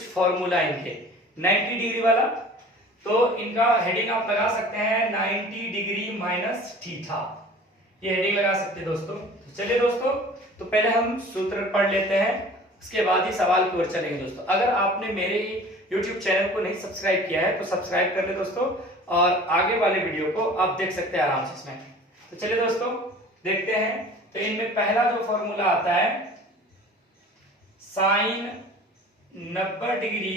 कुछ फॉर्मूला इनके 90 डिग्री वाला, तो इनका हेडिंग आप लगा सकते हैं 90 डिग्री माइनस थीटा, ये हेडिंग लगा सकते हैं दोस्तों। तो चलिए दोस्तों, तो पहले हम सूत्र पढ़ लेते हैं, उसके बाद ही सवाल की ओर चलेंगे दोस्तों। अगर आपने मेरे YouTube चैनल को नहीं सब्सक्राइब किया है तो सब्सक्राइब कर ले दोस्तों, और आगे वाले वीडियो को आप देख सकते हैं आराम से इसमें। तो चलिए दोस्तों देखते हैं। तो इनमें पहला जो फॉर्मूला आता है साइन 90 डिग्री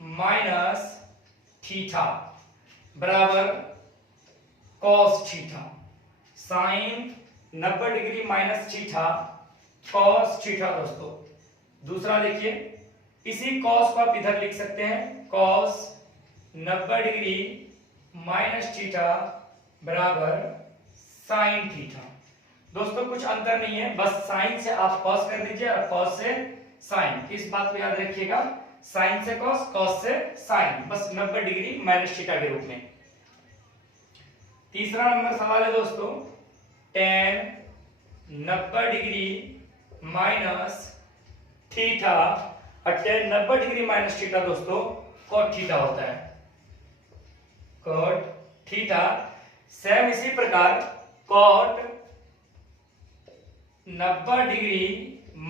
माइनस थीटा बराबर cos theta. Sine 90 degree minus theta cos theta दोस्तों। दूसरा देखिए, इसी कॉस को आप इधर लिख सकते हैं, कॉस 90 डिग्री माइनस थीटा बराबर साइन थीटा। दोस्तों कुछ अंतर नहीं है, बस साइन से आप कॉस कर दीजिए और कॉस से साइन, इस बात को याद रखिएगा, साइन से कॉस, कॉस से साइन, बस 90 डिग्री माइनस थीटा के रूप में। तीसरा नंबर सवाल है दोस्तों, tan 90 डिग्री माइनस थीटा, और tan 90 डिग्री माइनस थीटा दोस्तों cot थीटा होता है, cot थीटा। सेम इसी प्रकार cot 90 डिग्री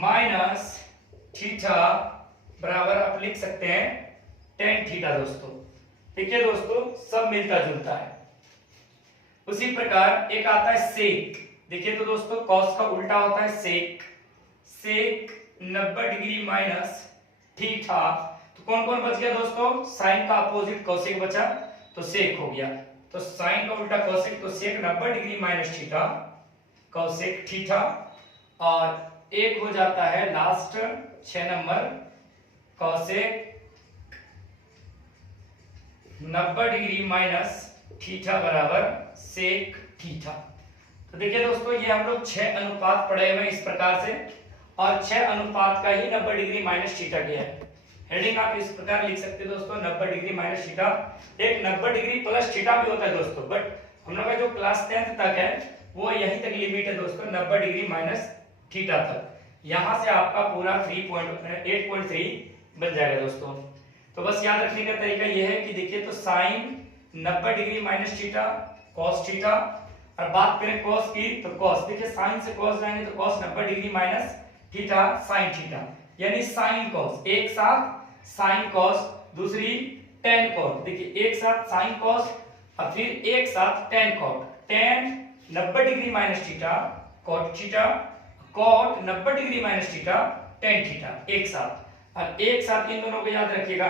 माइनस थीटा बराबर आप लिख सकते हैं tan थीटा दोस्तों। ठीक है दोस्तों, सब मिलता जुलता है। उसी प्रकार एक आता है सेक। देखिए तो दोस्तों cos का उल्टा होता है सेक, सेक 90 डिग्री माइनस थीटा। तो कौन कौन बच गया दोस्तों, साइन का अपोजिट कोसेक बचा, तो सेक हो गया। तो साइन का उल्टा कोसेक, तो सेक 90 degree minus theta cosec theta. और एक हो जाता है last 6 number, cosec 90 degree minus theta बराबर सेक थीटा। तो देखिए दोस्तों, ये हम लोग 6 अनुपात पढ़े हुए इस प्रकार से, और 6 अनुपात का ही 90 डिग्री माइनस थीटा किया है। हेडिंग आप इस प्रकार लिख सकते हैं दोस्तों, 90 डिग्री माइनस थीटा। एक 90 डिग्री प्लस थीटा भी होता है दोस्तों, बट हम लोग का जो क्लास 10th तक है वो यहीं तक लिमिट है दोस्तों, 90 डिग्री माइनस थीटा तक। यहां से आपका पूरा 8.3 बन जाएगा दोस्तों। तो बस याद रखने का तरीका यह है कि देखिए तो sine 90 degree minus theta cos theta, और बात करें कॉस की तो कॉस, देखिए साइन से कॉस जाएंगे तो cos 90 degree minus theta sine theta, यानी साइन कॉस, एक साथ साइन कॉस, दूसरी टेन कॉट। देखिए एक साथ साइन कॉस और फिर एक साथ tan cot, tan 90 degree minus theta cot theta, cot 90 degree minus theta tan theta, एक साथ। और एक साथ इन दोनों को याद रखिएगा,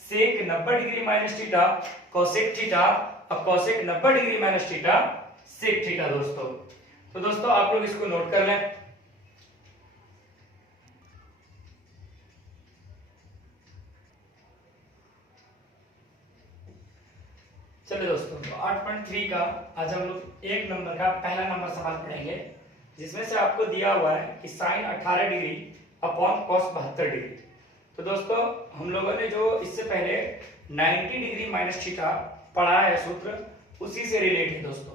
sec 90 degree minus theta cosec theta, और cosec 90 degree minus theta sec theta दोस्तों। तो दोस्तों आप लोग इसको नोट कर लें। चलिए दोस्तों, तो 8.3 का आज हम लोग एक नंबर का पहला नंबर सवाल पढ़ेंगे, जिसमें से आपको दिया हुआ है कि sine 18 degree upon cos 72 degree. तो दोस्तों हम लोगों ने जो इससे पहले 90 डिग्री माइनस थीटा पढ़ा है सूत्र, उसी से रिलेट है दोस्तों।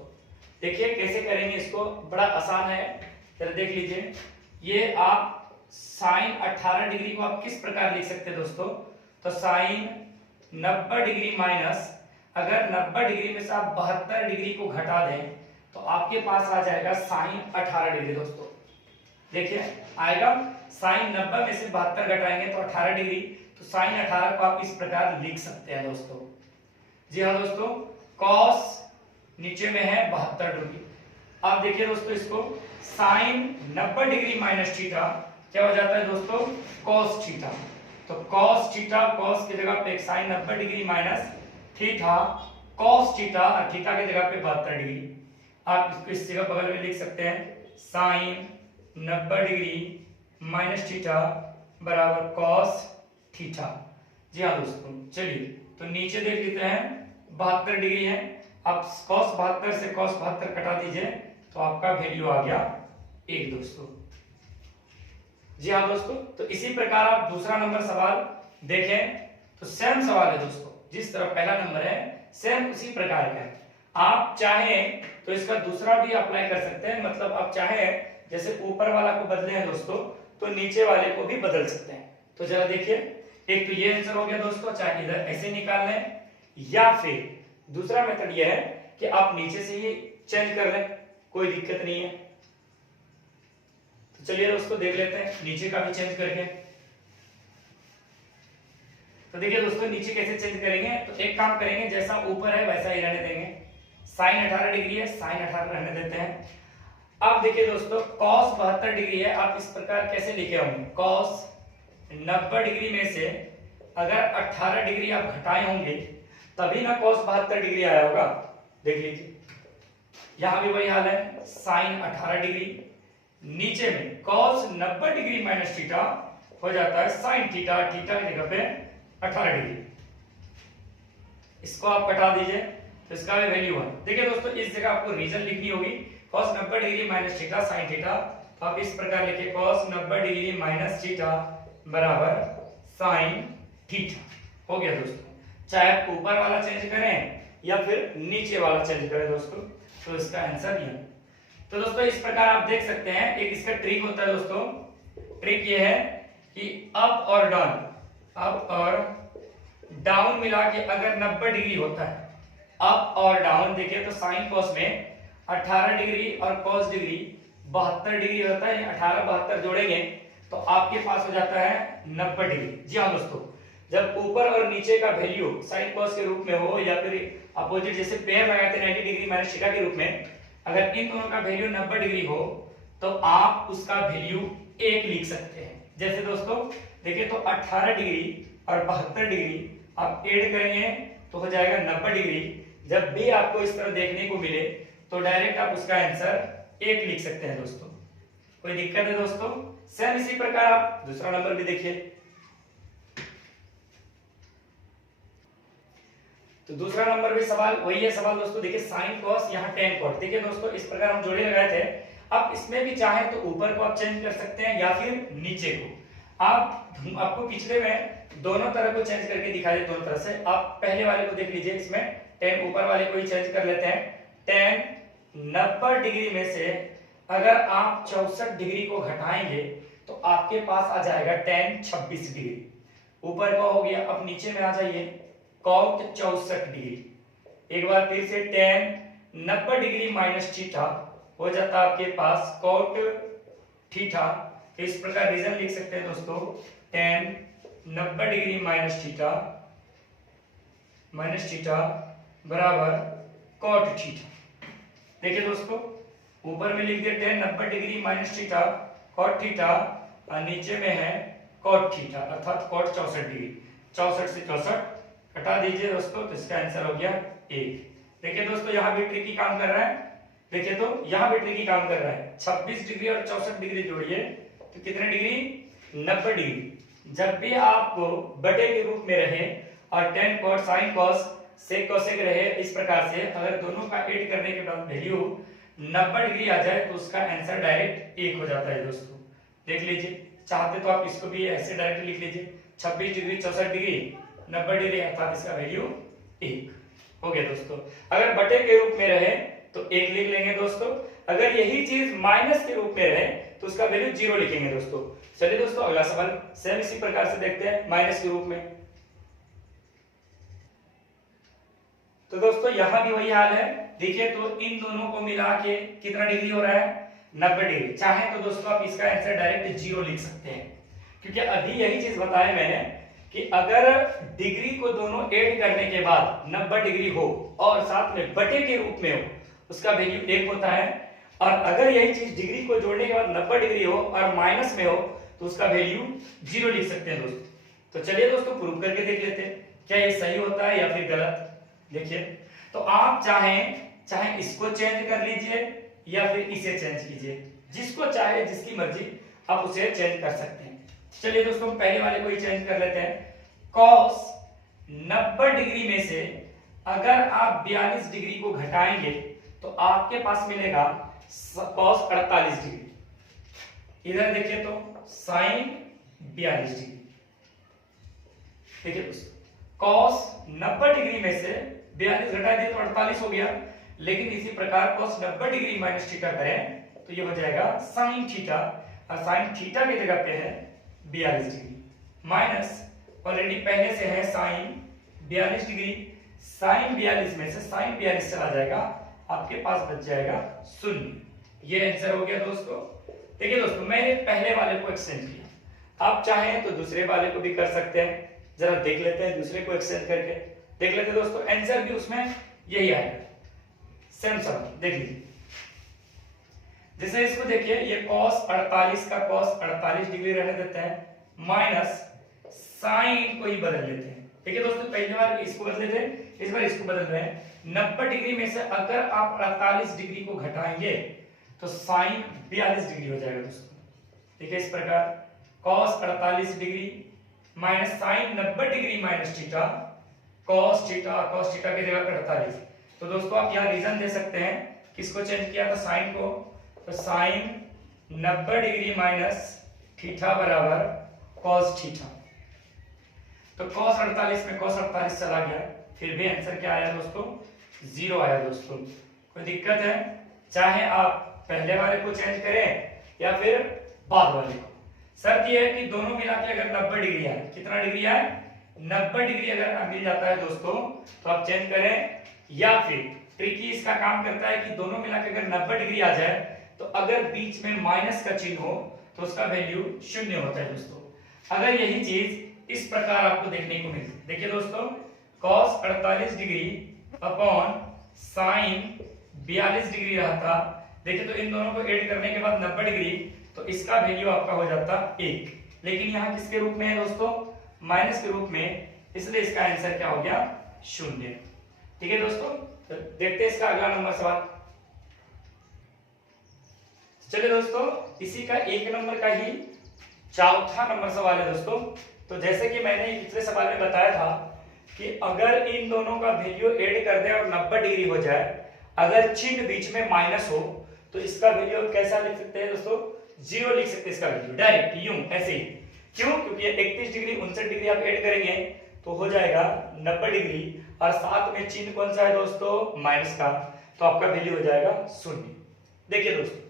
देखिए कैसे करेंगे इसको, बड़ा आसान है, जरा देख लीजिए। ये आप साइन 18 डिग्री को आप किस प्रकार लिख सकते हैं दोस्तों, तो साइन 90 डिग्री माइनस, अगर 90 डिग्री में से आप 72 डिग्री को घटा दें तो आपके पास आ जाएगा साइन 18 डिग्री दोस्तों। देखिए आएगा, साइन 90 में से 72 घटाएंगे तो 18 डिग्री, तो साइन 18 को आप इस प्रकार लिख सकते हैं दोस्तों। जी हाँ दोस्तों, कॉस नीचे में है 72 डिग्री। अब देखिए दोस्तों इसको, साइन 90 डिग्री माइनस थीटा क्या हो जाता है दोस्तों, कॉस थीटा। तो कॉस थीटा, कॉस की जगह पे एक sine 90 degree minus theta cos theta, और थीटा की जगह पे 72 डिग्री। आप इसको इस जगह बगल में लिख सकते हैं, साइन 90 डिग्री माइनस थीटा बराबर कॉस थीटा। जी हाँ दोस्तों, चलिए तो नीचे देख लेते हैं 72 डिग्री है, आप कॉस 72 से कॉस 72 कटा दीजिए तो आपका वैल्यू आ गया 1 दोस्तों। जी हाँ दोस्तों, तो इसी प्रकार आप दूसरा नंबर सवाल देखें तो सेम सवाल है दोस्तों, जिस तरह पहला नंबर है सेम उसी प्रकार का है। आप चाहें तो इसका दूसरा भी अप्लाई कर सकते हैं, मतलब आप चाहें जैसे ऊपर वाला को बदले हैं दोस्तों, तो नीचे वाले को भी बदल सकते हैं। तो जरा देखिए, एक तो ये आंसर हो गया दोस्तों, चाहे इधर ऐसे निकाल लें या फिर दूसरा मेथड ये है कि आप नीचे से ही चेंज कर लें, कोई दिक्कत नहीं है। तो चलिए दोस्तों देख लेते हैं नीचे का भी चेंज करके। तो देखिए दोस्तों नीचे कैसे चेंज करेंगे, तो एक काम करेंगे जैसा ऊपर है वैसा ही रहने देंगे। साइन 18 डिग्री है, साइन 18 रहने देते हैं। अब देखिए दोस्तों cos 72 डिग्री है, आप इस प्रकार कैसे लिखे होंगे, cos 90 डिग्री में से अगर 18 डिग्री आप घटाए होंगे तभी ना cos 72 डिग्री आया होगा। देख लीजिए यहां भी वही हाल है, साइन 18 डिग्री, नीचे में cos 90 डिग्री माइनस थीटा हो जाता है साइन थीटा, थीटा की जगह पे 18 डिग्री। इसको आप कटा दीजिए तो इसका भी वैल्यू है। देखिए दोस्तों इस जगह आपको रीजन लिखनी होगी, cos 90 degree minus theta sine theta, तो आप इस प्रकार लिखिए cos 90 डिग्री माइनस थीटा बराबर साइन थीटा। हो गया दोस्तों, चाहे आप ऊपर वाला चेंज करें या फिर नीचे वाला चेंज करें दोस्तों, तो इसका आंसर ये। तो दोस्तों इस प्रकार आप देख सकते हैं, एक इसका ट्रिक होता है दोस्तों, ट्रिक ये है कि अप और डाउन, अप और डाउन मिला के अगर 90 डिग्री होता है, अप और डाउन देखिए तो साइन कॉस में 18 डिग्री और कॉस डिग्री 72 डिग्री होता है, 18 72 जोड़ेंगे तो आपके पास हो जाता है 90 डिग्री। जी हाँ दोस्तों, जब ऊपर और नीचे का वैल्यू साइन कॉस के रूप में हो या फिर अपोजिट जैसे पेयर लगाए थे 90 डिग्री माइनस थीटा के रूप में, अगर इन दोनों का वैल्यू 90 डिग्री हो तो आप उसका वैल्यू 1 लिख सकते हैं। जैसे दोस्तों देखिए तो 18 डिग्री और 72 डिग्री आप ऐड करेंगे तो हो जाएगा 90 डिग्री। जब भी आपको इस तरह देखने को मिले तो डायरेक्ट आप उसका आंसर 1 लिख सकते हैं दोस्तों, कोई दिक्कत है दोस्तों। सेम इसी प्रकार आप दूसरा नंबर भी देखिए। तो दूसरा नंबर भी सवाल वही है सवाल दोस्तों, देखिए साइन कॉस यहाँ टेन कॉट। देखिए दोस्तों इस प्रकार हम जोड़े लगाए थे, आप इसमें भी चाहे तो ऊपर को आप चेंज कर सकते हैं या फिर नीचे को। आपको पिछले में दोनों तरह को चेंज करके दिखाई दे, दोनों तरह से। आप पहले वाले को देख लीजिए, इसमें टेन ऊपर वाले को ही चेंज कर लेते हैं। टेन 90 डिग्री में से अगर आप 64 डिग्री को घटाएंगे तो आपके पास आ जाएगा टेन 26 डिग्री। ऊपर का हो गया, अब नीचे में आ जाइए कॉट 64 डिग्री। एक बार फिर से टेन 90 डिग्री माइनस थीटा हो जाता है आपके पास कॉट थीटा। इस प्रकार रीजन लिख सकते हैं दोस्तों, टेन 90 डिग्री माइनस थीटा बराबर कॉट थीटा। देखिए दोस्तों ऊपर में लिख दिया tan 90 degree minus theta cot theta और नीचे में है कॉट थीटा अर्थात कॉट 64 डिग्री। 64 से 64 हटा दीजिए दोस्तों, तो इसका आंसर हो गया 1। देखिए दोस्तों यहाँ भी ट्रिकी काम कर रहा है, देखिए तो यहाँ भी ट्रिकी काम कर रहा है। 26 डिग्री और 64 डिग्री जोड़िए तो कितने डिग्री, 90 डिग्री। जब भी आपको बटे के रूप में रहे और tan cot sine cos sec cosec रहे, इस प्रकार से अगर दोनों का ऐड करने के बाद वैल्यू 90 डिग्री आ जाए तो उसका आंसर डायरेक्ट 1 हो जाता है दोस्तों। देख लीजिए, चाहते तो आप इसको भी ऐसे डायरेक्ट लिख लीजिए, 26 डिग्री 64 डिग्री 90 डिग्री अर्थात इसका वैल्यू 1 हो गया दोस्तों। अगर बटे के रूप में रहे तो 1 लिख लेंगे दोस्तों, अगर यही चीज माइनस के रूप में रहे तो उसका वैल्यू 0 लिखेंगे दोस्तों। चलिए दोस्तों अगला सवाल सेम इसी प्रकार से देखते हैं माइनस के रूप में। तो दोस्तों यहां भी वही हाल है, देखिए तो इन दोनों को मिला के कितना डिग्री हो रहा है, 90 डिग्री। चाहे तो दोस्तों आप इसका आंसर डायरेक्ट 0 लिख सकते हैं, क्योंकि अभी यही चीज बताया मैंने कि अगर डिग्री को दोनों ऐड करने के बाद 90 डिग्री हो और साथ में बटे के रूप में हो उसका वैल्यू 1 होता है, और अगर यही चीज डिग्री को जोड़ने के बाद 90 डिग्री हो और माइनस में हो तो उसका वैल्यू 0 लिख सकते हैं दोस्तों। तो चलिए दोस्तों प्रूव करके देख लेते हैं क्या ये सही होता है या फिर गलत। देखिए तो आप चाहे इसको चेंज कर लीजिए या फिर इसे चेंज कीजिए, जिसको चाहे जिसकी मर्जी आप उसे चेंज कर सकते हैं। चलिए दोस्तों पहले वाले को ही चेंज कर लेते हैं। cos 90 डिग्री में से अगर आप 42 डिग्री को घटाएंगे तो आपके पास मिलेगा cos 48 डिग्री। इधर देखिए तो sin 42 डिग्री। देखिए दोस्तों cos 90 डिग्री में से 42 घटा दिए तो 48 हो गया, लेकिन इसी प्रकार cos 90 डिग्री माइनस थीटा करें तो ये हो जाएगा sin थीटा, और sin थीटा की जगह पे है 42 डिग्री माइनस ऑलरेडी पहले से है साइन 42 डिग्री, साइन 42 में से साइन 42 चला जाएगा, आपके पास बच जाएगा 0। ये आंसर हो गया दोस्तों। देखिए दोस्तों, मैंने पहले वाले को एक्सटेंड किया, आप चाहें तो दूसरे वाले को भी कर सकते हैं। जरा देख लेते हैं दूसरे को एक्सटेंड करके, देख लेते हैं दोस्तों, आंसर भी उसमें यही आएगा, सेम सवाल देख लीजिए। जैसे इसको देखिए, ये cos 48 का cos 48 डिग्री रहने देते हैं, माइनस साइन को ही बदल लेते हैं। देखिए दोस्तों, पहली बार इसको बदले थे, इस बार इसको बदल रहे हैं। 90 डिग्री में से अगर आप 48 डिग्री को घटाएंगे तो साइन 42 डिग्री हो जाएगा दोस्तों। देखिए इस प्रकार cos 48 degree minus sine 90 degree minus theta, cos theta की जगह पर 48। तो दोस्तों आप यहाँ रीजन दे सकते हैं, किसको चेंज किया था, साइन को, तो साइन 90 डिग्री माइनस थीटा बराबर cos थीटा। तो cos 48 में cos 48 चला गया, फिर भी आंसर क्या आया दोस्तों, 0 आया दोस्तों। कोई दिक्कत है, चाहे आप पहले वाले को चेंज करें या फिर बाद वाले को, शर्त यह है कि दोनों मिला के अगर 90 डिग्री आए, कितना डिग्री आए, 90 डिग्री अगर मिल जाता है दोस्तों तो आप चेंज करें, या फिर ट्रिकी इसका काम करता है कि दोनों मिला के अगर 90 डिग्री आ जाए तो अगर बीच में माइनस का चिन्ह हो तो उसका वैल्यू 0 होता है दोस्तों। अगर यही चीज इस प्रकार आपको देखने को मिलती, देखिए दोस्तों, cos 48 degree upon sine 42 degree रहता, देखिए तो इन दोनों को ऐड करने के बाद 90 डिग्री, तो इसका वैल्यू आपका हो जाता 1, लेकिन यहाँ किसके रूप में है दोस्तों, माइनस के रूप में, इसलिए इसका आंसर क्या हो गया, 0। ठीक है दोस्तों, तो देखते हैं इसका अगला नंबर सवाल। चलिए दोस्तों, इसी का 1 नंबर का ही चौथा नंबर सवाल है दोस्तों। तो जैसे कि मैंने पिछले सवाल में बताया था कि अगर इन दोनों का वैल्यू ऐड कर दें और 90 डिग्री हो जाए, अगर चिन्ह बीच में माइनस हो तो इसका वैल्यू कैसा लिख सकते हैं दोस्तों, 0 लिख सकते हैं इसका वैल्यू, डायरेक्ट यूं ऐसे ही। क्यों, क्योंकि 31 डिग्री 59 डिग्री आप ऐड करेंगे तो हो जाएगा 90 डिग्री, और साथ में चिन्ह कौन सा है दोस्तों, माइनस का, तो आपका वैल्यू हो जाएगा 0। देखिए दोस्तों,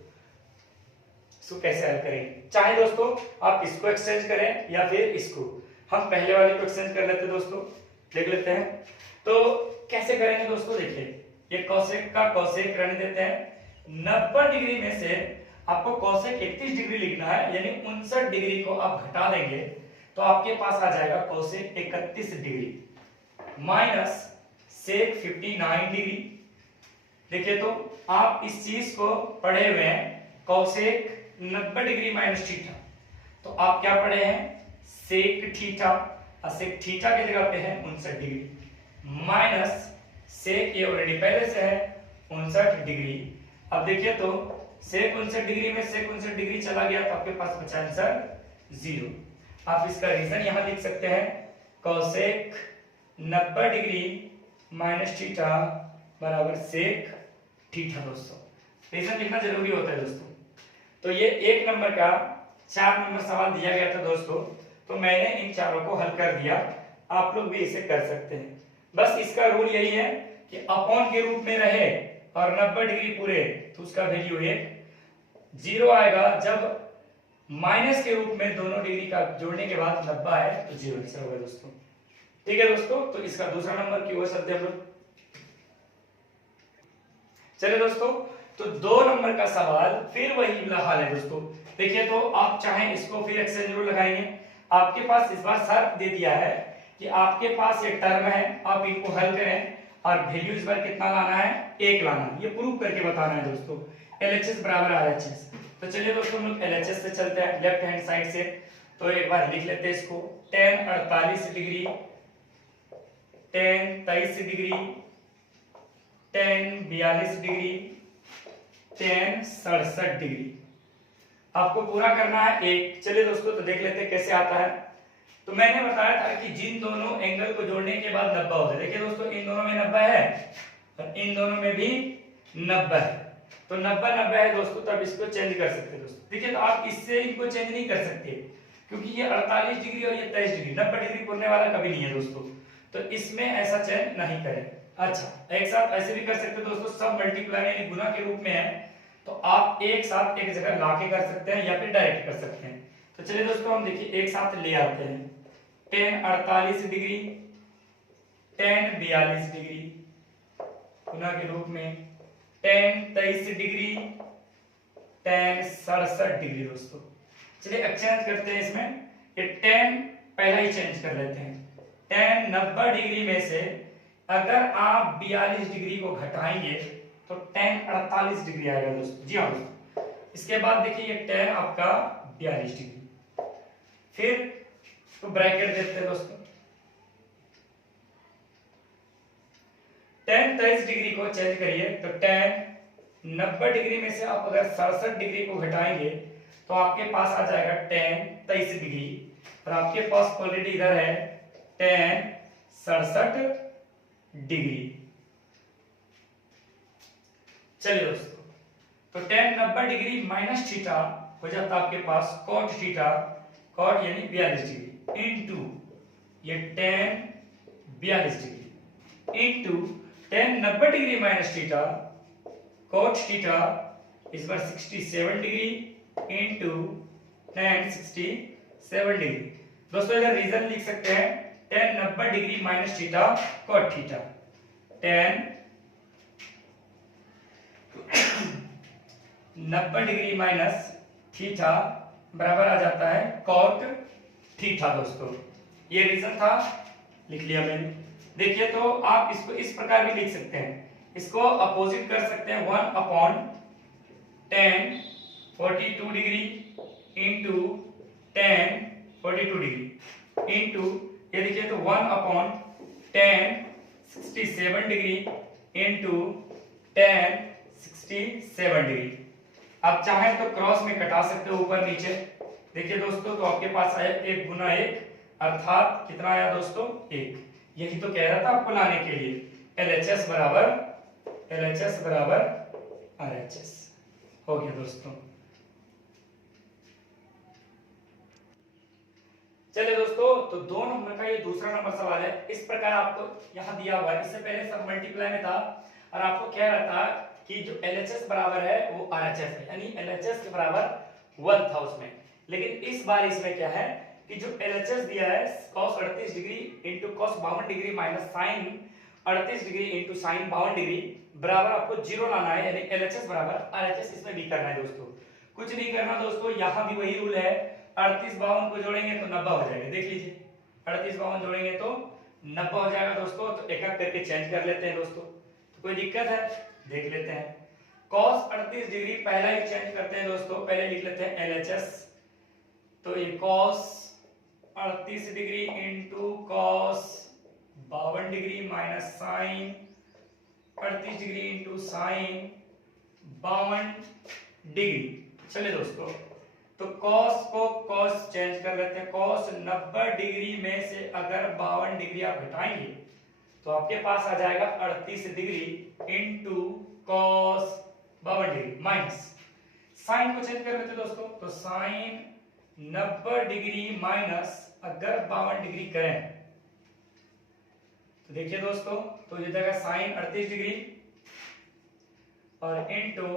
इसको कैसे हल करेंगे, चाहे दोस्तों आप इसको एक्सचेंज करें या फिर इसको, हम पहले वाले को एक्सचेंज कर लेते हैं दोस्तों, देख लेते हैं। तो कैसे करेंगे दोस्तों, देखिए ये कोसेक का कोसेक रहने देते हैं, 90 डिग्री में से आपको कोसेक 31 डिग्री लिखना है, यानी 59 डिग्री को आप घटा देंगे तो आपके पास आ जाएगा cosec 31 degree minus sec 59 degree. देखिए तो आप इस चीज को पढ़े हुए हैं, कोसेक 90 डिग्री माइनस थीटा, तो आप क्या पढ़े हैं, सेक थीटा, और सेक थीटा की जगह पे है 59 डिग्री माइनस सेक, ये ऑलरेडी पहले से है 59 डिग्री। अब देखिए तो सेक 59 डिग्री में सेक 59 डिग्री चला गया तो आपके पास बचा आंसर 0। आप इसका रीजन यहां लिख सकते हैं, कोसेक 90 डिग्री माइनस थीटा बराबर सेक थीटा। दोस्तों रीजन लिखना जरूरी होता है दोस्तों। तो ये 1 नंबर का 4 नंबर सवाल दिया गया था दोस्तों, तो मैंने इन चारों को हल कर दिया, आप लोग भी इसे कर सकते हैं। बस इसका रूल यही है कि अपॉन के रूप में रहे और 90 डिग्री पूरे तो उसका वैल्यू 1, 0 आएगा जब माइनस के रूप में दोनों डिग्री का जोड़ने के बाद 90 आए तो 0 आंसर होगा दोस्तों। ठीक है दोस्तों, तो इसका दूसरा नंबर क्यों हो सकते हैं हम लोग। चलिए दोस्तों, तो 2 नंबर का सवाल फिर वही हाल है दोस्तों। देखिए तो आप चाहें इसको फिर एक्सचेंज रूल लगाएंगे, आपके पास इस बार शर्त दे दिया है कि आपके पास ये टर्म है, आप इनको हल करें और वैल्यू इस बार कितना लाना है, 1 लाना है, ये प्रूव करके बताना है दोस्तों। LHS बराबर RHS। तो चलिए दोस्तों हम लोग LHS से चलते हैं, लेफ्ट हैंड साइड से। तो एक बार लिख लेते हैं इसको, tan 48 degree, tan 23 degree, tan 42 degree, tan 67 degree. आपको पूरा करना है 1। चलिए दोस्तों तो देख लेते हैं कैसे आता है। तो मैंने बताया था कि जिन दोनों एंगल को जोड़ने के बाद 90 होता है। देखिए दोस्तों, इन दोनों में 90 है और इन दोनों में भी 90 है, तो 90 है दोस्तों, तब इसको चेंज कर सकते हैं दोस्तों। देखिए तो आप इससे इनको चेंज नहीं कर सकते क्योंकि ये 48 डिग्री और ये 23 डिग्री, 90 डिग्री पूरने वाला कभी नहीं है दोस्तों, तो इसमें ऐसा चेंज नहीं करें। अच्छा, एक साथ ऐसे भी कर सकते हैं दोस्तों, सब मल्टीप्लाई यानी गुना के रूप में है, तो आप एक साथ एक जगह ला के कर सकते हैं या फिर डायरेक्ट कर सकते हैं। तो चलिए दोस्तों हम देखिए एक साथ ले आते हैं, tan 48 डिग्री, tan 42 डिग्री, पुनः के रूप में tan 23 डिग्री, tan 67 डिग्री। दोस्तों चलिए अब चेंज करते हैं इसमें, ये tan पहला ही चेंज कर लेते हैं। tan 90 डिग्री में से अगर आप 42 डिग्री को घटाएंगे तो tan 48 डिग्री आएगा दोस्तों। जी हाँ दोस्तों, इसके बाद देखिए ये tan आपका 42 डिग्री, फिर तो ब्रैकेट देते हैं दोस्तों। tan 23 डिग्री को चेंज करिए तो tan 90 डिग्री में से आप अगर 67 डिग्री को घटाएंगे तो आपके पास आ जाएगा tan 23 डिग्री, और आपके पास ऑलरेडी इधर है tan 67 डिग्री। चलिए दोस्तों, तो tan 90 डिग्री माइनस थीटा हो जाता है आपके पास cot थीटा, cot यानी 42 डिग्री, इनटू ये tan 42 degree, into tan 90 degree minus theta cot theta इस बार 67 डिग्री, इनटू tan 67 डिग्री। दोस्तों इधर रीजन लिख सकते हैं tan 90 degree minus theta cot theta, tan 90 degree minus theta बराबर आ जाता है cot थीटा। दोस्तों ये रीजन था, लिख लिया मैंने। देखिए तो आप इसको इस प्रकार भी लिख सकते हैं, इसको अपोजिट कर सकते हैं 1 upon tan 42 degree into tan 42 degree, into ये देखिए तो 1 upon tan 67 degree into tan 67 degree. आप चाहें तो क्रॉस में कटा सकते हो ऊपर नीचे। देखिए दोस्तों तो आपके पास आया 1 गुना 1, अर्थात कितना आया दोस्तों 1। यही तो कह रहा था आपको लाने के लिए, LHS बराबर RHS हो गया दोस्तों। चलिए दोस्तों, तो 2 नंबर का ये दूसरा नंबर सवाल है। इस प्रकार आपको यहाँ दिया हुआ है, इससे पहले सब मल्टीप्लाई में था और आपको कह रहा था कि जो LHS बराबर है वो RHS है, यानी LHS के बराबर 1 था उसमें। लेकिन इस बार इसमें क्या है कि जो LHS दिया है cos 38 degree into cos 52 degree minus sin 38 degree into sin 52 degree बराबर आपको 0 लाना है, यानी LHS बराबर RHS इसमें भी करना है दोस्तों। कुछ नहीं करना दोस्तों, यहाँ भी वही रूल है, 38 52 को जोड़ेंगे तो 90 हो जाएगा। देख लीजिए 38 52 जोड़ेंगे तो 90 हो जाएगा दोस्तों। तो एक एक करके चेंज कर लेते हैं दोस्तों, तो कोई दिक्कत है देख लेते हैं। cos 38 डिग्री पहला ही चेंज करते हैं दोस्तों, पहले लिख लेते हैं LHS, तो ये cos 38 degree into cos 52 degree minus sin 38 degree into sin 52 degree. चलिए दोस्तों, तो cos को cos चेंज कर लेते हैं, cos 90 डिग्री में से अगर 52 डिग्री आप घटाएंगे तो आपके पास आ जाएगा 38 degree into cos 52 degree minus sine को चेंज कर लेते हैं दोस्तों, तो साइन 90 डिग्री माइनस अगर 52 डिग्री करें तो देखिए दोस्तों, तो ये जाएगा साइन 38 डिग्री और इंटू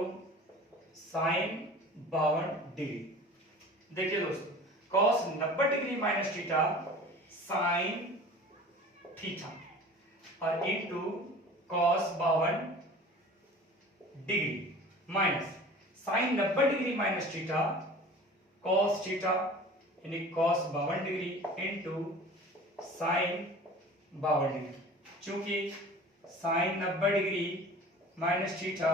साइन 52 डिग्री। देखिए दोस्तों, cos 90 degree minus theta sine theta और into cos 52 degree minus sine 90 degree minus theta cos theta यानी cos 52 degree into sine 52 degree. चूंकि साइन 90 डिग्री माइनस थीटा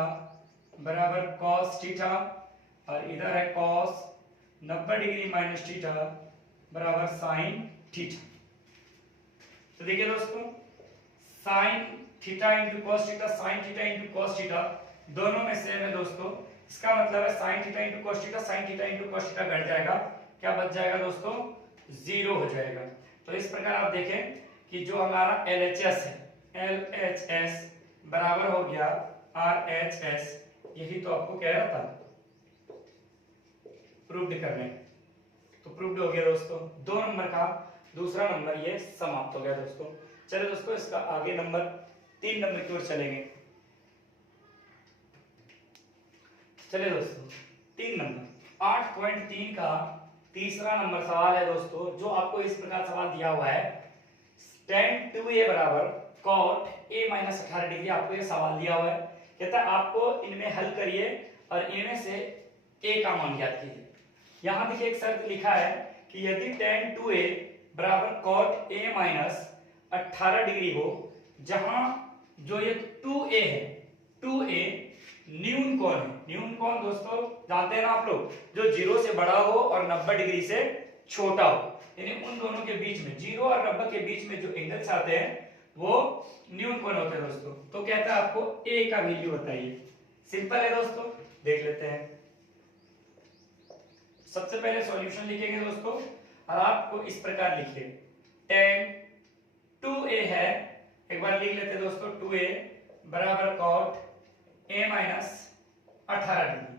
बराबर cos थीटा और इधर है cos 90 डिग्री माइनस थीटा बराबर sine theta. तो देखिए दोस्तों, sine theta into cos theta, sine theta into cos theta दोनों में सेम है दोस्तों। इसका मतलब है sign theta into cos theta, sine theta into cos theta घट जाएगा, क्या बच जाएगा दोस्तों 0 हो जाएगा। तो इस प्रकार आप देखें कि जो हमारा LHS है, LHS बराबर हो गया RHS, यही तो आपको कह रहा था प्रूव्ड करने, तो प्रूव्ड हो गया दोस्तों। 2 नंबर का दूसरा नंबर ये समाप्त हो गया दोस्तों। चलिए दोस्तों, इसका आगे नंबर 3 नंबर की ओर चलेंगे। चलिए दोस्तों, 3 नंबर 8.3 का तीसरा नंबर सवाल है दोस्तों, जो आपको इस प्रकार सवाल दिया हुआ है, tan 2a बराबर cot a माइनस 18 डिग्री। आपको ये सवाल दिया हुआ है, कहता है आपको इनमें हल करिए और इनमें से a का मान ज्ञात कीजिए। यहां देखिए एक शर्त लिखा है कि यदि tan 2a बराबर cot a माइनस 18 डिग्री हो, जहां जो ये 2a है, 2a न्यून कोण है। न्यून कोण दोस्तों जानते हैं ना आप लोग, जो 0 से बड़ा हो और 90 डिग्री से छोटा हो, यानी उन दोनों के बीच में 0 और 90 के बीच में जो एंगल्स आते हैं वो न्यून कोण होते हैं दोस्तों। तो कहता है आपको a का वैल्यू बताइए। सिंपल है दोस्तों, देख लेते हैं। सबसे पहले सॉल्यूशन लिखेंगे दोस्तों, और आपको इस प्रकार लिखिए, tan 2a है, एक बार लिख लेते हैं दोस्तों, 2a बराबर cot a माइनस 18 डिग्री।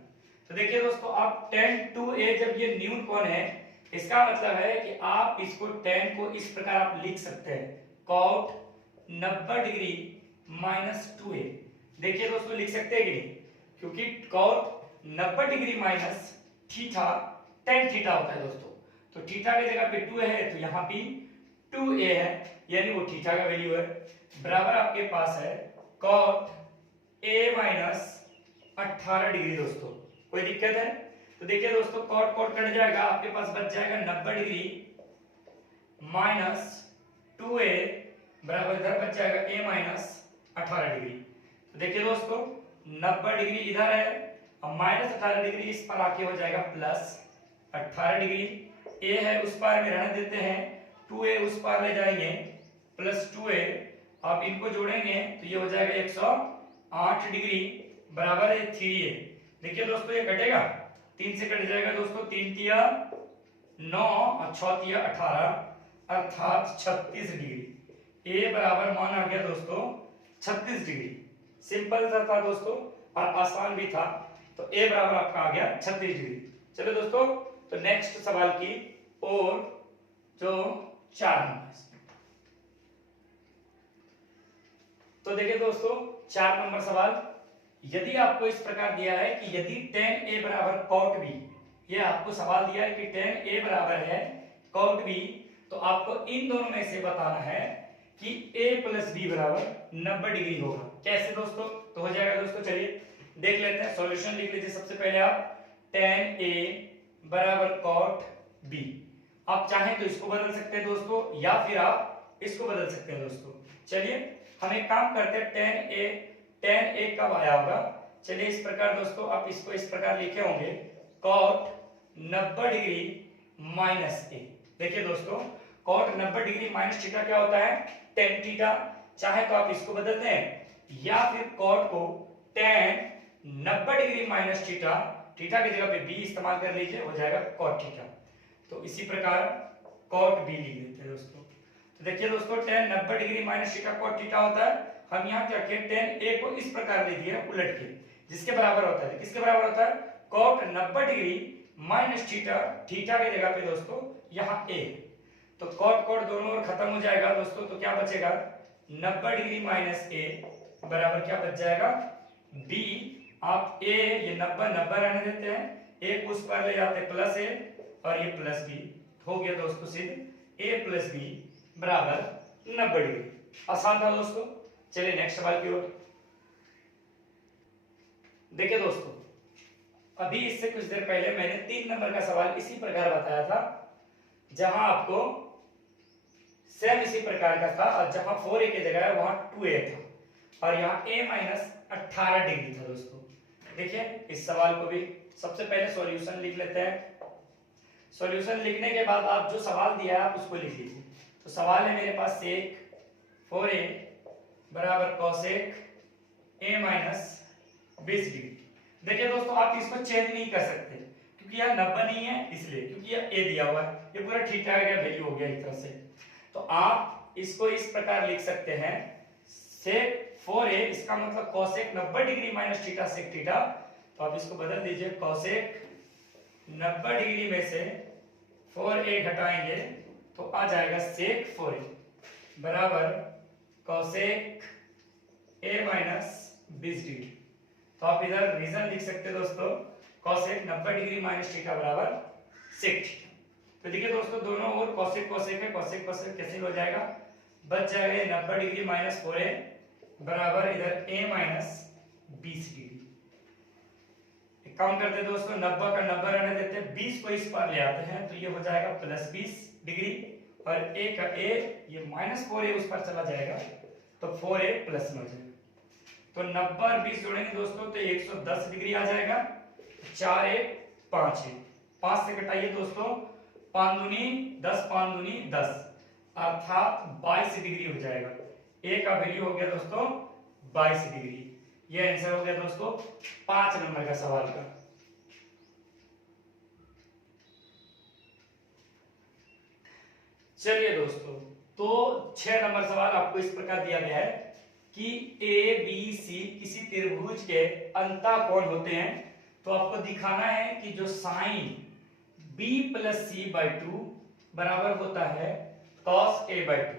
तो देखिए दोस्तों, आप tan 2a जब ये न्यून कोण है, इसका मतलब है कि आप इसको tan को इस प्रकार आप लिख सकते हैं, cot 90 डिग्री माइनस 2a। देखिए दोस्तों, लिख सकते हैं कि नहीं, क्योंकि cot 90 degree minus theta tan theta होता है दोस्तों। तो थीटा की जगह पे 2a है, तो यहाँ भी 2a है, यानी वो थीटा का वैल्यू है। बराबर आपके पास है cot a माइनस 18 डिग्री। दोस्तों कोई दिक्कत है? तो देखिए दोस्तों, cot cot कट जाएगा, आपके पास बच जाएगा 90 डिग्री माइनस 2a बराबर इधर बच जाएगा a माइनस 18 डिग्री। तो देखिए दोस्तों, 90 डिग्री इधर है और माइनस 18 डिग्री इस पर आके हो जाएगा प्लस 18 डिग्री। a है उस पार में रहने देते हैं, 2a उस पार ले जाएंगे प्लस 2a, आप इनको जोड़ेंगे तो ये हो जाएगा 108 डिग्री बराबर है 3a। देखिए दोस्तों, ये कटेगा, 3 से कट जाएगा दोस्तों, 3 तिया 9 और 6 तिया 18, अर्थात 36 डिग्री। a बराबर मान आ गया दोस्तों 36 डिग्री। सिंपल सा था दोस्तों और आसान भी था, तो a बराबर आपका आ गया 36 डिग्री। चलो दोस्तों, तो नेक्स्ट सवाल की और जो 4 नंबर, तो देखिए दोस्तों 4 नंबर सवाल, यदि आपको इस प्रकार दिया है कि यदि tan a बराबर cot b, ये आपको सवाल दिया है कि tan a बराबर है cot b, तो आपको इन दोनों में से बताना है कि a प्लस b बराबर 90 डिग्री होगा। कैसे दोस्तों? तो हो जाएगा दोस्तों, चलिए देख लेते हैं। सॉल्यूशन लिख लीजिए सबसे पहले आप, tan a बराबर cot b। आप चाहें तो इसको बदल सकते हैं दोस्तों, या फिर आप इसको बदल सकते हैं दोस्तों। चलिए हम एक काम करते हैं, tan a कब आया होगा, चलिए इस प्रकार दोस्तों, आप इसको इस प्रकार लिखे होंगे, cot 90 डिग्री माइनस a। देखिए दोस्तों, cot 90 डिग्री माइनस थीटा क्या होता है, tan थीटा। चाहे तो आप इसको बदल दें, या फिर cot को tan 90 degree minus theta, theta की जगह पे b इस्तेमाल कर लीजिए, हो जाएगा cot थीटा। तो इसी प्रकार cot b लिख देते हैं दोस्तों। तो देखिए दोस्तों, tan 90 degree minus theta cot theta होता है। हम यहाँ क्या किए, tan a को इस प्रकार लिख दिए उलट के, जिसके बराबर होता है, किसके बराबर होता है, cot 90 degree minus theta, theta की जगह पे दोस्तों यहाँ a, तो cot cot दोनों ओर खत्म हो जाएगा दोस्तों, तो क्या बचेगा, 90 डिग्री माइनस a बराबर क्या बच जाएगा, b। आप a, ये 90 90 रहने देते हैं, a को उस पर ले जाते हैं प्लस a, और ये प्लस b हो गया दोस्तों सिद्ध, a प्लस b बराबर 90 डिग्री। आसान था दोस्तों। चलिए नेक्स्ट सवाल की ओर। देखिए दोस्तों, अभी इससे कुछ देर पहले मैंने 3 नंबर का सवाल इसी प्रकार बताया था, जहां आपको सेम इसी प्रकार का था, और जहां 4a की जगह वहां 2a था, और यहाँ a माइनस 18 डिग्री था दोस्तों। देखिए इस सवाल को भी सबसे पहले सॉल्यूशन लिख लेते हैं। सॉल्यूशन लिखने के बाद आप जो सवाल दिया है आप उसको लिख लीजिए। तो सवाल है मेरे पास sec 4a बराबर cosec a माइनस 20 डिग्री। देखिए दोस्तों, आप इसको चेंज नहीं कर सकते, क्योंकि यह 90 नहीं है इसलिए, क्योंकि यह a दिया हुआ है, ये पूरा थीटा का वैल्यू हो गया एक तरह से। तो आप इसको इस प्रकार लिख सकते हैं, sec 4a, इसका मतलब cosec 90 degree minus theta sec theta. तो आप इसको बदल दीजिए, cosec 90 डिग्री में से 4a घटाएंगे तो आ जाएगा sec 4a बराबर cosec a माइनस 20 डिग्री। तो आप इधर रीजन लिख सकते हैं दोस्तों, cosec 90 डिग्री माइनस थीटा बराबर sec थीटा। तो देखिए दोस्तों दोनों ओर कोसेक कोसेक है, कोसेक कोसेक कैंसिल हो जाएगा, बच जाएगा 90 डिग्री माइनस 4a बराबर इधर a माइनस 20 डिग्री। काम करते दोस्तों 90 का 90 रहने देते हैं, 20 को इस पार ले आते हैं तो ये हो जाएगा प्लस 20 डिग्री और a का a ये माइनस 4a उस पर चला जाएगा तो 4a प्लस में हो जाएगा। तो 90 और 20 जोड़ेंगे दोस्तों तो 110 डिग्री आ जाएगा, 4a 5a, 5 से घटाइए दोस्तों 5 दूनी 10, 5 दूनी 10 अर्थात 22 डिग्री हो जाएगा। a का वैल्यू हो गया दोस्तों 22 डिग्री। यह आंसर हो गया दोस्तों 5 नंबर का सवाल का। चलिए दोस्तों तो 6 नंबर सवाल आपको इस प्रकार दिया गया है कि ए बी सी किसी त्रिभुज के अंतःकोण होते हैं, तो आपको दिखाना है कि जो sine b plus c by 2 बराबर होता है cos a बाई 2।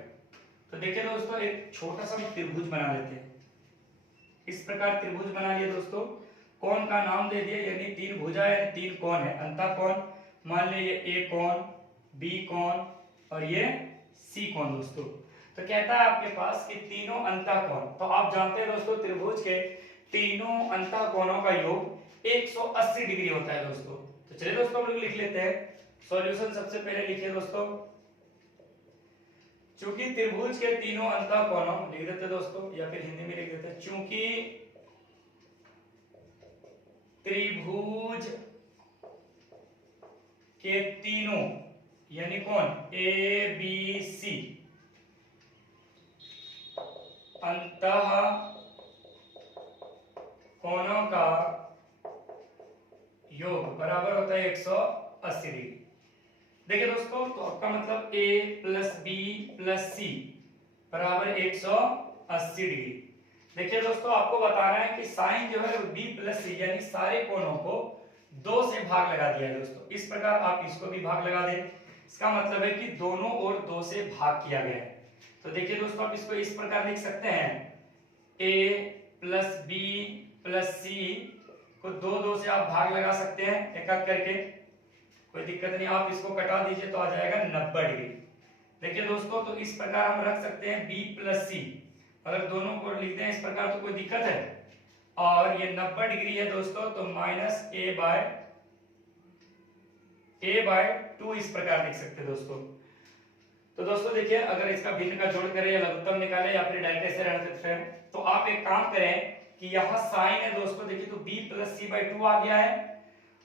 तो देखिए दोस्तों एक छोटा सा त्रिभुज बना लेते हैं, इस प्रकार त्रिभुज बना लिया दोस्तों, कोण का नाम दे दिया यानी तीन भुजा है, तीन कोण है, अंतःकोण मान लीजिए ए कोण, बी कोण और ये सी कोण दोस्तों। तो कहता है आपके पास कि तीनों अंतःकोण, तो आप जानते हैं दोस्तों त्रिभुज के तीनों अंतःकोणों का योग 180 डिग्री होता है दोस्तों। तो चलिए दोस्तों हम लोग लिख लेते हैं, सॉल्यूशन सबसे पहले लिखिए दोस्तों, चूंकि त्रिभुज के तीनों अंतःकोणों लिख देते दोस्तों या फिर हिंदी में लिख देते हैं, चूंकि त्रिभुज के तीनों यानी कौन ए बी सी अंतः कोणों का योग बराबर होता है 180 डिग्री। देखिए दोस्तों तो आपका मतलब a प्लस बी प्लस सी बराबर 180 डिग्री। देखिए दोस्तों आपको बताना है कि साइन जो है b प्लस सी यानी सारे कोणों को 2 से भाग लगा दिया है दोस्तों। इस प्रकार आप इसको भी भाग लगा दें, इसका मतलब है कि दोनों ओर 2 से भाग किया गया है। तो देखिए दोस्तों आप इसको इस प्रकार लिख सकते हैं a प्लस बी प्लस सी को 2 से आप भाग लगा सकते हैं एक एक करके, कोई दिक्कत नहीं। आप इसको कटा दीजिए तो आ जाएगा 90 डिग्री। देखिए दोस्तों तो इस प्रकार हम रख सकते हैं b प्लस सी, अगर दोनों को लिखते हैं इस प्रकार तो कोई दिक्कत है, और ये 90 डिग्री है दोस्तों तो माइनस a बाय 2 इस प्रकार लिख सकते हैं दोस्तों। तो दोस्तों देखिए अगर इसका भिन्न का जोड़ करें या लघुत्तम निकालें या फिर डायरेक्ट ऐसे रख सकते हैं, तो आप एक काम करें कि यहाँ साइन है दोस्तों, देखिए तो b प्लस सी बाई 2 आ गया है,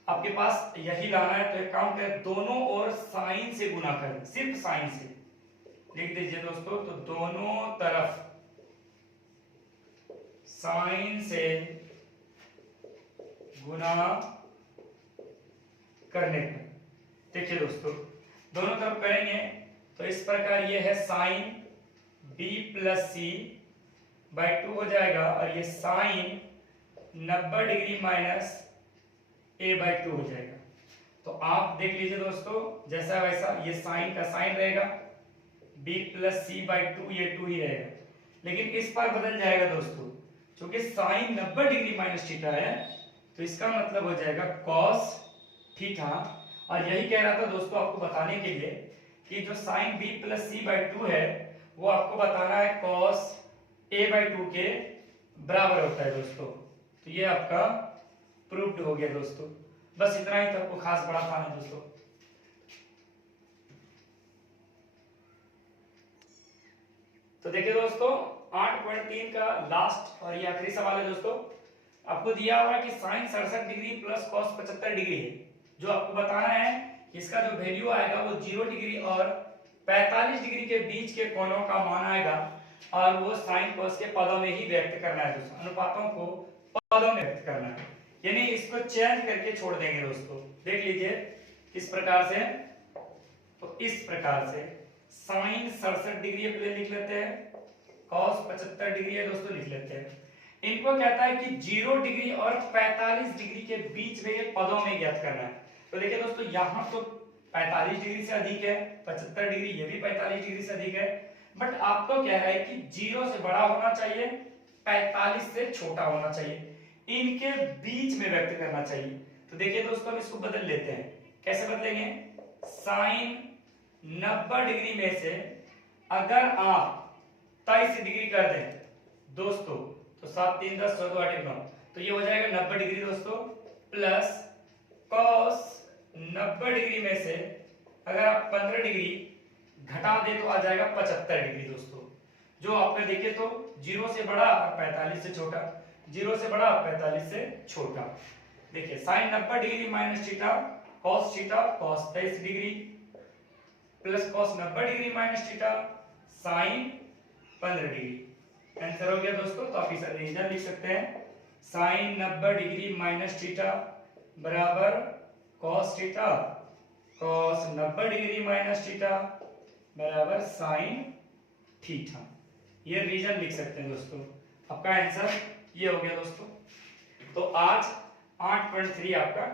आपके पास यही लाना है। तो एक काम करें दोनों ओर साइन से गुना करें, सिर्फ साइन से लिख दीजिए दोस्तों। तो दोनों तरफ साइन से गुना करने पर देखिए दोस्तों दोनों तरफ करेंगे तो इस प्रकार ये है sine b plus c by 2 हो जाएगा, और ये sine 90 degree minus a by 2 हो जाएगा। तो आप देख लीजिए दोस्तों जैसा वैसा, ये साइन का साइन रहेगा, b प्लस सी बाई 2 ये 2 ही रहेगा, लेकिन इस पर बदल जाएगा दोस्तों, क्योंकि साइन 90 डिग्री माइनस थीटा है तो इसका मतलब हो जाएगा cos थीटा। और यही कह रहा था दोस्तों आपको बताने के लिए कि जो sine b plus c by 2 है वो आपको बताना है cos a बाई 2 के बराबर होता है दोस्तों। तो ये आपका प्रूव्ड हो गया दोस्तों। बस इतना ही तो खास बड़ा था ना दोस्तों। तो देखिए दोस्तों 8.3 का लास्ट और ये आखिरी सवाल है दोस्तों। आपको दिया हुआ है कि sine 67 degree plus cos 75 degree है, जो आपको बताना है कि इसका जो वैल्यू आएगा वो 0 डिग्री और 45 डिग्री के बीच के कोणों का मान आएगा, और वो साइन कॉस के पदों में ही व्यक्त करना है दोस्तों, अनुपातों को पदों में व्यक्त करना है, यानी इसको चेंज करके छोड़ देंगे दोस्तों। देख लीजिए किस प्रकार से, तो इस प्रकार से साइन 67 डिग्री पहले लिख लेते हैं, कॉस 75 डिग्री है दोस्तों लिख लेते हैं। इनको कहता है कि 0 डिग्री और 45 डिग्री के बीच में ये पदों में ज्ञात करना है। तो देखिए दोस्तों यहाँ तो 45 डिग्री से अधिक है, 75 डिग्री ये भी 45 डिग्री से अधिक है, बट आपको कह रहा है कि 0 से बड़ा होना चाहिए, 45 से छोटा होना चाहिए, इनके बीच में व्यक्त करना चाहिए। तो देखिए दोस्तों हम इसको बदल लेते हैं, कैसे बदलेंगे, साइन 90 डिग्री में से अगर आप 23 डिग्री कर दें दोस्तों, तो 7 3 10 14 8 9, तो ये हो जाएगा 90 डिग्री दोस्तों, प्लस कॉस 90 डिग्री में से अगर आप 15 डिग्री घटा दे तो आ जाएगा 75 डिग्री दोस्तों। जो आपने देखे तो 0 से बड़ा और 45 से छोटा, 0 से बड़ा और 45 से छोटा। देखिए sine 90 degree minus theta cos theta cos 23 degree plus cos 90 degree minus theta sine 15 degree. Answer हो गया दोस्तों। तो आप इसे रीजन लिख सकते हैं, साइन 90 डिग्री माइनस थीटा बराबर cos theta cos 90 degree minus theta बराबर साइन थीटा। ये रीजन लिख सकते हैं दोस्तों। आपका आंसर ये हो गया दोस्तों। तो आज 8.3 आपका